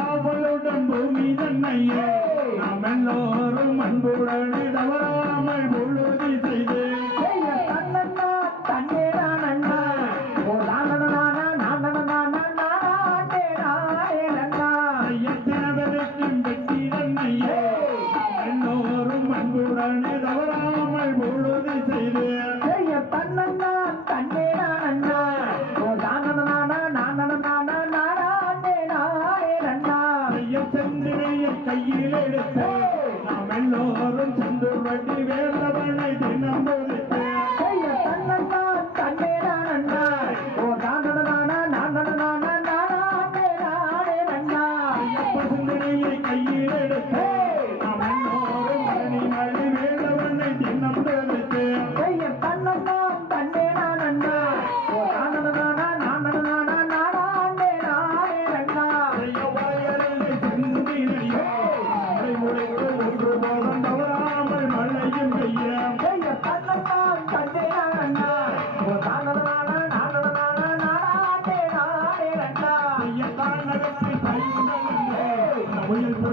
அவளுடன் பூமி தன்னையே நாம் எல்லோரும் அன்புடனே தவறா கையில்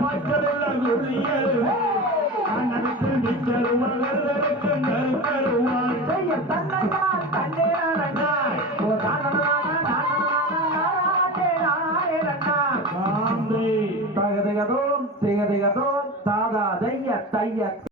பாட்டெல்லாம் எரியல் அண்ணனுக்கு நிக்கருவாள் வெள்ளருக்கு நெருக்கருவாள் செய்ய தன்னையா திகதிகதோ தாதா தைய தைய.